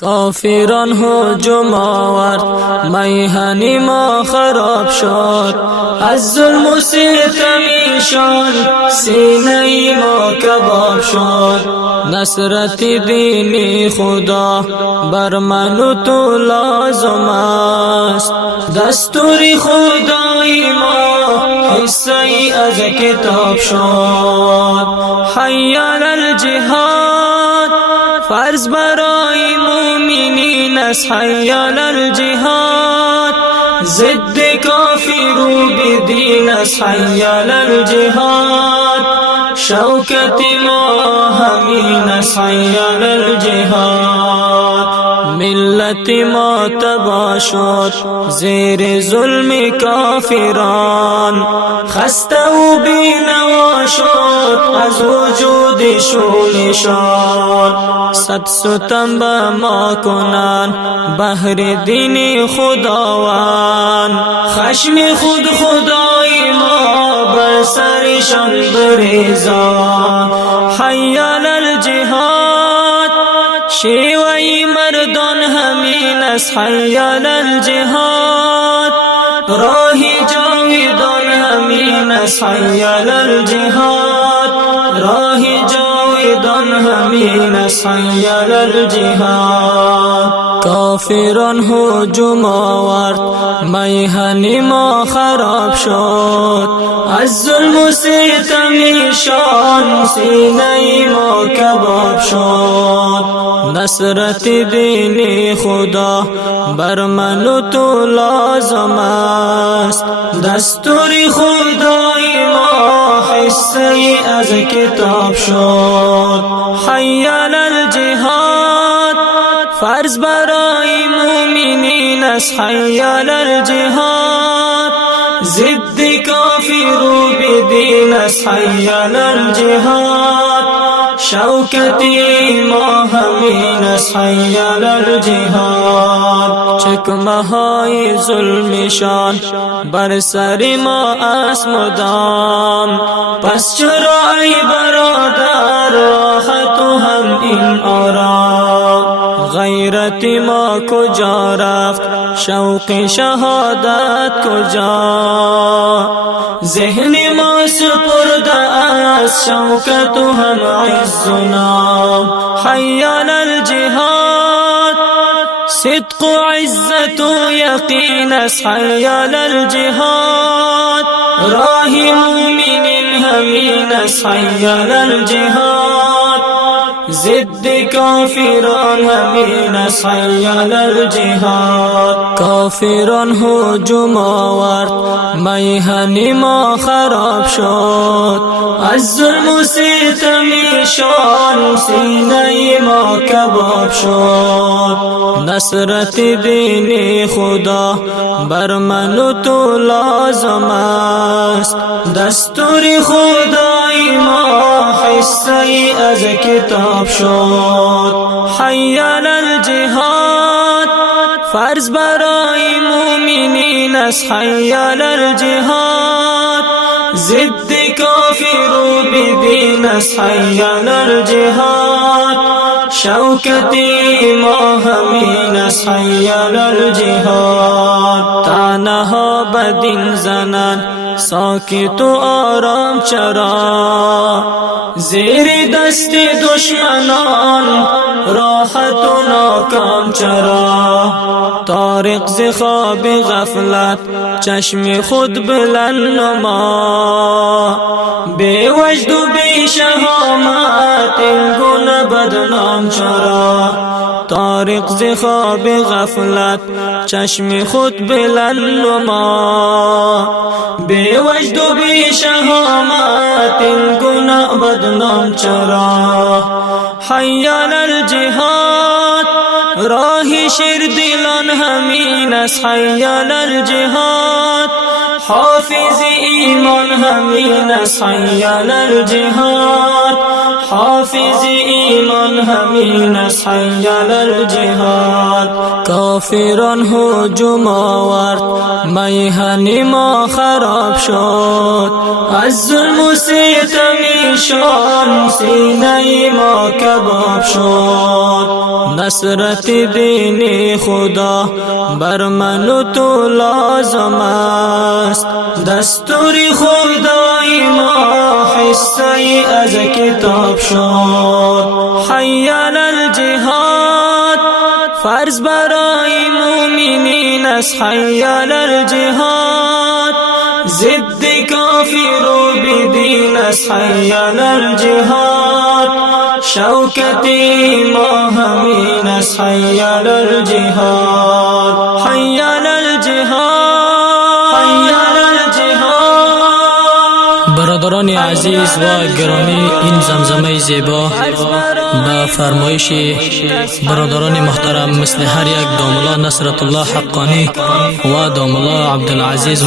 کافران هجوم آورد، میهن ما خراب شد. از ظلم و ستمشان سینه ما کباب شد. نصرت دین خدا بر من و تو لازم است. دستور خدای ما حصه ای از کتاب شد. حی علی الجهاد فرض برای مومنین است. حی علی الجهاد ضد کافر و بدین است. حی علی الجهاد شوکت ما همین است. حی علی الجهاد ملت ما تباه شد زیر ظلم کافران. خسته و بینوا شد از وجود شونشان. صد ستم به ما کنند بهر دین خداوند. خشم خود خدای ما بر سرشان بریزان. حی علی الجهاد شیوه مردان همین است. حی علی الجهاد راه جاودان همین است. حی علی الجهاد راه جاودان همین است. حی علی الجهاد کافران هجوم آورد، میهن ما خراب شد. از ظلم و ستمشان سینه ما کباب شد. نصرت دین خدا بر من و تو لازم است. دستور خدای ما حصه ای از کتاب شد. حی علی الجهاد فرض برای مومنین است. حی علی الجهاد ضد کافر و بدین است. حی علی الجهاد شوکت ما همین است. حی علی الجهاد چکمه های ظلمشان بر سر ما است مدام. پس چرا ای برادر راحت و هم این آرام؟ غیرت ما کجا رفت؟ شوق شهادت کجا؟ ذهن ما سپرده است شوکت و هم عزنا. حی علی الجهاد صدق و عزت و یقین است. حی علی الجهاد راه مومنین همین است. حی علی الجهاد ضد کافران همین است. حی علی الجهاد کافران هجوم آورد، میهن ما خراب شد. از ظلم و ستمشان سینه ما کباب شد. نصرت دین خدا بر من و تو لازم است. دستور خدای ما حصه ای از کتاب شد. حی علی الجهاد فرض برای مومنین است. حی علی الجهاد ضد کافر و بدین است. حی علی الجهاد شوکت ما همین است. حی علی الجهاد تنها بدین زنان ساکت و آرام چرا؟ زیر دست دشمنان راحت و ناکام چرا؟ طارق ز خواب غفلت چشم خود بلند نما. بی وجد و بی شهامت این گونه بدنام چرا؟ طارق ز خواب غفلت چشم خود بلند نما. بی وجد و بی شهامت این گونه بدنام چرا؟ حی علی الجهاد راه شیر دلان همین است. حی علی الجهاد حافظ ایمان همین است. حی علی الجهاد حافظ ایمان همین است حی علی الجهاد. کافران هجوم آورد میهن ما خراب شد، از ظلم و ستمشان سینه ما کباب شد. نصرت دین خدا بر من و تو لازم است، دستور خدای ما حصه از کتاب شد. حی علی الجهاد فرض برای مومنین است، حی علی الجهاد ضد کافر و بدین است، حی علی الجهاد شوکت ما همین است، حی علی الجهاد. حی علی الجهاد، حی علی الجهاد. برادران عزیز و گرامی، این زمزمه زیبا با فرمایش برادران محترم مثل هر یک داملا نصرت الله حقانی و داملا عبدالعزیز